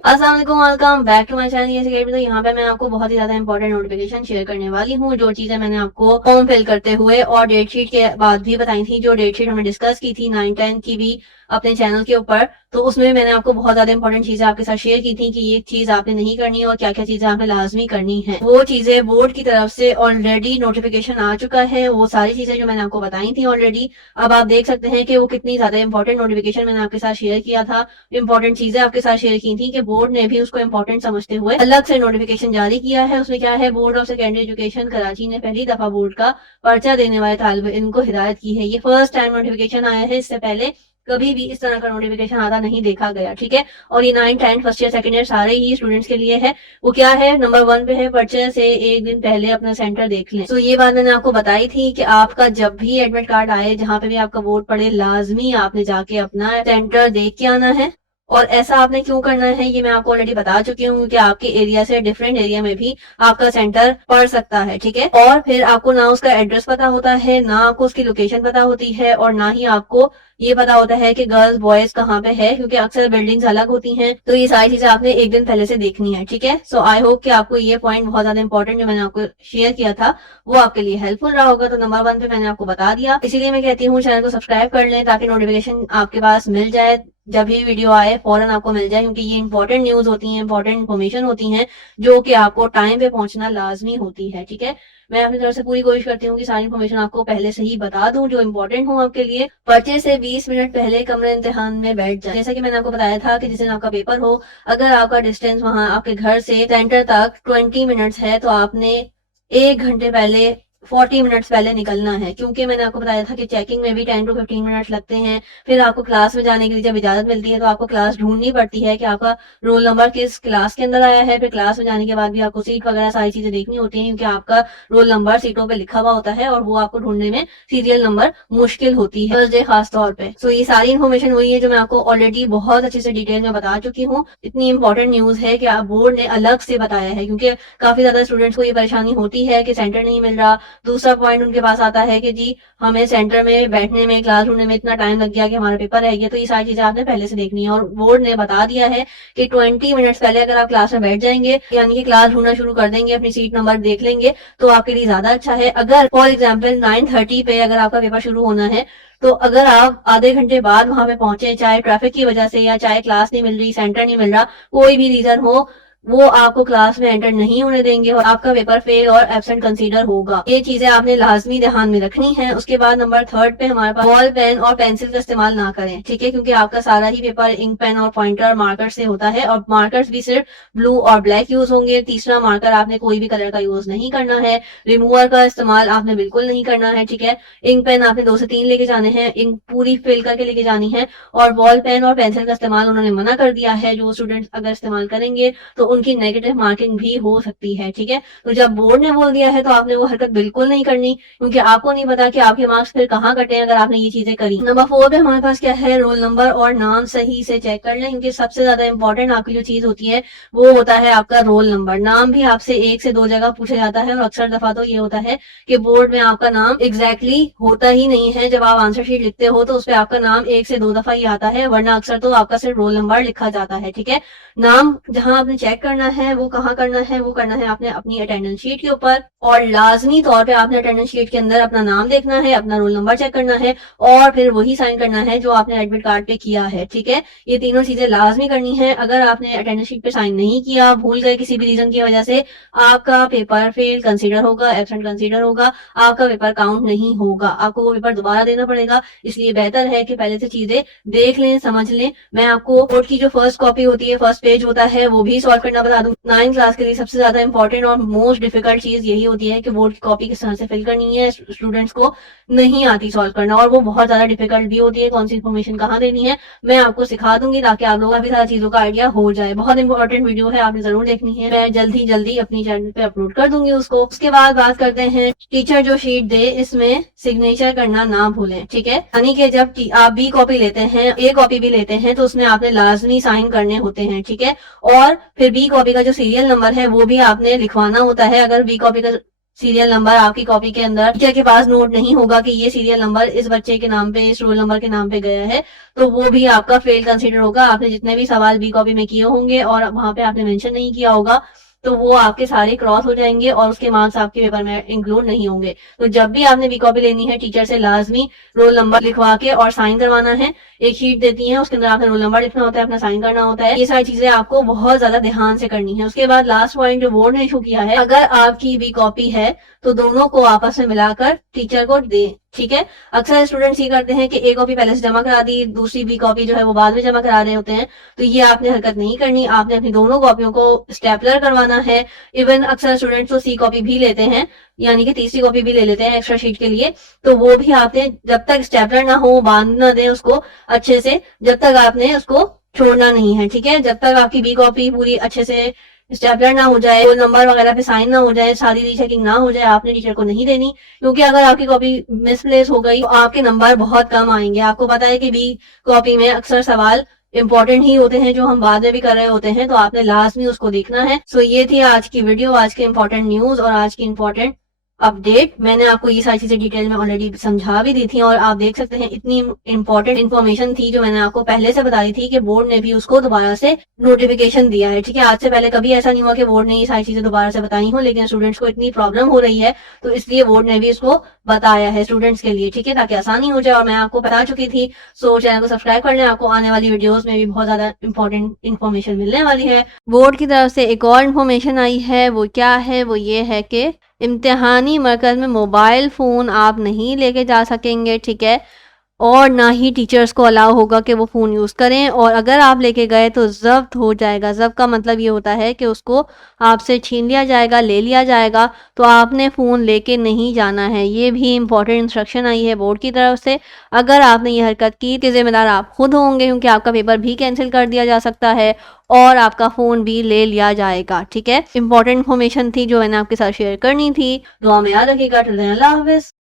अस्सलाम वालेकुम, welcome back to my channel. जैसे कि तो यहाँ पे मैं आपको बहुत ही ज्यादा इंपॉर्टेंट नोटिफिकेशन शेयर करने वाली हूँ। जो चीजें मैंने आपको फॉर्म फिल करते हुए और डेट शीट के बाद भी बताई थी, जो डेट शीट हमने डिस्कस की थी 9-10 की भी अपने चैनल के ऊपर, तो उसमें मैंने आपको बहुत ज्यादा इंपॉर्टेंट चीजें आपके साथ शेयर की थी कि ये चीज आपने नहीं करनी है और क्या क्या चीजें आपने लाजमी करनी है। वो चीजें बोर्ड की तरफ से ऑलरेडी नोटिफिकेशन आ चुका है। वो सारी चीजें जो मैंने आपको बताई थी ऑलरेडी, अब आप देख सकते हैं कि वो कितनी ज्यादा इंपॉर्टेंट नोटिफिकेशन मैंने आपके साथ शेयर किया था, इंपॉर्टेंट चीजें आपके साथ शेयर की थी कि बोर्ड ने भी उसको इंपॉर्टेंट समझते हुए अलग से नोटिफिकेशन जारी किया है। उसमें क्या है, board of secondary education Karachi ने पहली दफा बोर्ड का पर्चा देने वाले तालिब इल्म को हिदायत की है। ये फर्स्ट टाइम नोटिफिकेशन आया है, इससे पहले कभी भी इस तरह का नोटिफिकेशन आता नहीं देखा गया। ठीक है, और ये 9-10 फर्स्ट ईयर सेकंड ईयर सारे ही स्टूडेंट्स के लिए है। वो क्या है, नंबर 1 पे है, पर्चे से एक दिन पहले अपना सेंटर देख लें। तो ये बात मैंने आपको बताई थी कि आपका जब भी एडमिट कार्ड आए, जहां पे भी आपका वोट पड़े, लाजमी आपने जाके अपना सेंटर देख के आना है। और ऐसा आपने क्यों करना है ये मैं आपको ऑलरेडी बता चुकी हूँ कि आपके एरिया से डिफरेंट एरिया में भी आपका सेंटर पड़ सकता है। ठीक है, और फिर आपको ना उसका एड्रेस पता होता है, ना आपको उसकी लोकेशन पता होती है, और ना ही आपको ये पता होता है कि गर्ल्स बॉयज कहाँ पे है, क्योंकि अक्सर बिल्डिंग्स अलग होती हैं। तो ये सारी चीजें आपने एक दिन पहले से देखनी है। ठीक है, सो आई होप कि आपको ये पॉइंट बहुत ज्यादा इंपॉर्टेंट जो मैंने आपको शेयर किया था वो आपके लिए हेल्पफुल रहा होगा। तो नंबर 1 पे मैंने आपको बता दिया, इसीलिए मैं कहती हूँ चैनल को सब्सक्राइब कर लें ताकि नोटिफिकेशन आपके पास मिल जाए, जब भी वीडियो आए फौरन आपको मिल जाए, क्योंकि ये इंपॉर्टेंट न्यूज होती है, इंपॉर्टेंट इन्फॉर्मेशन होती है जो कि आपको टाइम पे पहुंचना लाजमी होती है। ठीक है, मैं अपनी तरफ से पूरी कोशिश करती हूँ कि सारी इन्फॉर्मेशन आपको पहले से ही बता दूं जो इंपॉर्टेंट हो आपके लिए। पर्चे से 20 मिनट पहले कमरे इम्तिहान में बैठ जाए। जैसा कि मैंने आपको बताया था कि जिस दिन आपका पेपर हो, अगर आपका डिस्टेंस वहां आपके घर से सेंटर तक 20 मिनट्स है, तो आपने 1 घंटे पहले 40 मिनट्स पहले निकलना है, क्योंकि मैंने आपको बताया था कि चेकिंग में भी 10 to 15 मिनट्स लगते हैं। फिर आपको क्लास में जाने के लिए जब इजाजत मिलती है तो आपको क्लास ढूंढनी पड़ती है कि आपका रोल नंबर किस क्लास के अंदर आया है। फिर क्लास में जाने के बाद भी आपको सीट वगैरह सारी चीजें देखनी होती है, क्योंकि आपका रोल नंबर सीटों पे लिखा हुआ होता है और वो आपको ढूंढने में सीरियल नंबर मुश्किल होती है फर्स्ट डे खास तौर पे। सो ये सारी इन्फॉर्मेशन वही है जो मैं आपको ऑलरेडी बहुत अच्छे से डिटेल में बता चुकी हूँ। इतनी इंपॉर्टेंट न्यूज है कि आप बोर्ड ने अलग से बताया है, क्योंकि काफी ज्यादा स्टूडेंट्स को ये परेशानी होती है कि सेंटर नहीं मिल रहा। दूसरा पॉइंट उनके पास आता है कि जी हमें सेंटर में बैठने में, क्लास ढूंढने में इतना टाइम लग गया कि हमारा पेपर रह गया। तो ये सारी चीजें आपने पहले से देखनी है, और बोर्ड ने बता दिया है कि 20 मिनट्स पहले अगर आप क्लास में बैठ जाएंगे, यानी कि क्लास ढूंढना शुरू कर देंगे, अपनी सीट नंबर देख लेंगे, तो आपके लिए ज्यादा अच्छा है। अगर फॉर एग्जाम्पल 9:30 पे अगर आपका पेपर शुरू होना है, तो अगर आप आधे घंटे बाद वहां पे पहुंचे, चाहे ट्रैफिक की वजह से या चाहे क्लास नहीं मिल रही, सेंटर नहीं मिल रहा, कोई भी रीजन हो, वो आपको क्लास में एंटर नहीं होने देंगे और आपका पेपर फेल और एब्सेंट कंसीडर होगा। ये चीजें आपने लाजमी ध्यान में रखनी है। उसके बाद नंबर 3 पे हमारे पास बॉल पेन और पेंसिल का इस्तेमाल ना करें। ठीक है, क्योंकि आपका सारा ही पेपर इंक पेन और पॉइंटर मार्कर से होता है, और मार्कर्स भी सिर्फ ब्लू और ब्लैक यूज होंगे। तीसरा मार्कर आपने कोई भी कलर का यूज नहीं करना है। रिमूवर का इस्तेमाल आपने बिल्कुल नहीं करना है। ठीक है, इंक पेन आपने 2 से 3 लेके जाने हैं, इंक पूरी फिल करके लेके जानी है। और बॉल पेन और पेंसिल का इस्तेमाल उन्होंने मना कर दिया है। जो स्टूडेंट्स अगर इस्तेमाल करेंगे तो उनकी नेगेटिव मार्किंग भी हो सकती है। ठीक है, तो जब बोर्ड ने बोल दिया है तो आपने वो हरकत बिल्कुल नहीं करनी, क्योंकि आपको नहीं पता कि आपके मार्क्स फिर कहाँ कटे अगर आपने ये चीजें करी। नंबर 4 पे हमारे पास क्या है, रोल नंबर और नाम सही से चेक कर लें, क्योंकि सबसे ज्यादा इंपॉर्टेंट आपकी जो चीज होती है वो होता है आपका रोल नंबर। नाम भी आपसे 1 से 2 जगह पूछा जाता है, और अक्सर दफा तो ये होता है कि बोर्ड में आपका नाम एग्जैक्टली होता ही नहीं है। जब आप आंसर शीट लिखते हो तो उसपे आपका नाम 1 से 2 दफा ही आता है, वरना अक्सर तो आपका सिर्फ रोल नंबर लिखा जाता है। ठीक है, नाम जहां आपने चेक करना है वो कहाँ करना है, वो करना है आपने अपनी अटेंडेंस शीट के ऊपर, और लाजमी तौर पे आपने अटेंडेंस शीट के अंदर अपना नाम देखना है, अपना रोल नंबर चेक करना है, और फिर वही साइन करना है जो आपने एडमिट कार्ड पे किया है। ठीक है, ये तीनों चीजें लाजमी करनी है। अगर आपने अटेंडेंस शीट पे साइन नहीं किया, भूल गए किसी भी रीजन की वजह से, आपका पेपर फेल कंसीडर होगा, एब्सेंट कंसीडर होगा, आपका पेपर काउंट नहीं होगा, आपको वो पेपर दोबारा देना पड़ेगा। इसलिए बेहतर है कि पहले से चीजें देख लें, समझ लें। मैं आपको बोर्ड की जो फर्स्ट कॉपी होती है, फर्स्ट पेज होता है, वो भी सॉल्व करना बता दूं। 9th क्लास के लिए सबसे ज्यादा इंपॉर्टेंट और मोस्ट डिफिकल्ट चीज यही होती है कि बोर्ड की कॉपी किस तरह से फिल करनी है। स्टूडेंट्स को नहीं आती सॉल्व करना, और वो बहुत ज्यादा डिफिकल्ट भी होती है। कौन सी इन्फॉर्मेशन कहाँ देनी है मैं आपको सिखा दूंगी, ताकि आप लोगों का भी सारी चीजों का आइडिया हो जाए। बहुत इंपॉर्टेंट वीडियो है, आपने जरूर देखनी है। मैं जल्दी अपनी चैनल पे अपलोड कर दूंगी उसको। उसके बाद बात करते हैं, टीचर जो शीट दे इसमें सिग्नेचर करना ना भूलें। ठीक है, यानी कि जब आप बी कॉपी लेते हैं, ए कॉपी भी लेते हैं, तो उसमें आपने लाजमी साइन करने होते हैं। ठीक है, और फिर बी कॉपी का जो सीरियल नंबर है वो भी आपने लिखवाना होता है। अगर बी कॉपी का सीरियल नंबर आपकी कॉपी के अंदर टीचर के पास नोट नहीं होगा कि ये सीरियल नंबर इस बच्चे के नाम पे, इस रोल नंबर के नाम पे गया है, तो वो भी आपका फेल कंसीडर होगा। आपने जितने भी सवाल बी कॉपी में किए होंगे और वहां पे आपने मेंशन नहीं किया होगा, तो वो आपके सारे क्रॉस हो जाएंगे और उसके मार्क्स आपके पेपर में इंक्लूड नहीं होंगे। तो जब भी आपने बी कॉपी लेनी है, टीचर से लाजमी रोल नंबर लिखवा के और साइन करवाना है। एक शीट देती है, उसके अंदर आपने रोल नंबर लिखना होता है, अपना साइन करना होता है। ये सारी चीजें आपको बहुत ज्यादा ध्यान से करनी है। उसके बाद लास्ट पॉइंट जो बोर्ड ने इशू किया है, अगर आपकी बी कॉपी है तो दोनों को आपस में मिलाकर टीचर को दे, ठीक है। अक्सर स्टूडेंट्स ये करते हैं कि ए कॉपी पहले से जमा करा दी, दूसरी बी कॉपी जो है वो बाद में जमा करा रहे होते हैं। तो ये आपने हरकत नहीं करनी, आपने अपनी दोनों कॉपियों को स्टेपलर करवाना है। इवन अक्सर स्टूडेंट्स तो सी कॉपी भी लेते हैं, यानी कि तीसरी कॉपी भी ले लेते हैं एक्स्ट्रा शीट के लिए। तो वो भी आपने जब तक स्टेपलर ना हो, बांध ना दें उसको अच्छे से, जब तक आपने उसको छोड़ना नहीं है, ठीक है। जब तक आपकी बी कॉपी पूरी अच्छे से स्टेपलर ना हो जाए, कोई नंबर वगैरह पे साइन ना हो जाए, सारी रीचेकिंग ना हो जाए, आपने टीचर को नहीं देनी। क्योंकि अगर आपकी कॉपी मिसप्लेस हो गई तो आपके नंबर बहुत कम आएंगे। आपको पता है कि बी कॉपी में अक्सर सवाल इंपॉर्टेंट ही होते हैं जो हम बाद में भी कर रहे होते हैं, तो आपने लाजमी उसको देखना है। सो ये थी आज की वीडियो, आज के इंपॉर्टेंट न्यूज और आज की इंपॉर्टेंट अपडेट। मैंने आपको ये सारी चीजें डिटेल में ऑलरेडी समझा भी दी थी और आप देख सकते हैं इतनी इंपॉर्टेंट इन्फॉर्मेशन थी जो मैंने आपको पहले से बता दी थी कि बोर्ड ने भी उसको दोबारा से नोटिफिकेशन दिया है, ठीक है। आज से पहले कभी ऐसा नहीं हुआ कि बोर्ड ने ये सारी चीजें दोबारा से बताई हो, लेकिन स्टूडेंट्स को इतनी प्रॉब्लम हो रही है तो इसलिए बोर्ड ने भी इसको बताया है स्टूडेंट्स के लिए, ठीक है, ताकि आसानी हो जाए। और मैं आपको बता चुकी थी। सो चैनल को सब्सक्राइब कर लें, आपको आने वाली वीडियोस में भी बहुत ज्यादा इंपॉर्टेंट इन्फॉर्मेशन मिलने वाली है। बोर्ड की तरफ से एक और इन्फॉर्मेशन आई है, वो क्या है, वो ये है कि इम्तिहानी मरकज़ में मोबाइल फ़ोन आप नहीं लेके जा सकेंगे, ठीक है। और ना ही टीचर्स को अलाउ होगा कि वो फ़ोन यूज़ करें, और अगर आप लेके गए तो ज़ब्त हो जाएगा। ज़ब्त का मतलब ये होता है कि उसको आपसे छीन लिया जाएगा, ले लिया जाएगा। तो आपने फ़ोन लेके नहीं जाना है। ये भी इंपॉर्टेंट इंस्ट्रक्शन आई है बोर्ड की तरफ से। अगर आपने ये हरकत की तो ज़िम्मेदार आप खुद होंगे, क्योंकि आपका पेपर भी कैंसिल कर दिया जा सकता है और आपका फ़ोन भी ले लिया जाएगा, ठीक है। इंपॉर्टेंट इन्फॉर्मेशन थी जो मैंने आपके साथ शेयर करनी थी। दुआ में याद रखिएगा। अल्लाह हाफ़िज़।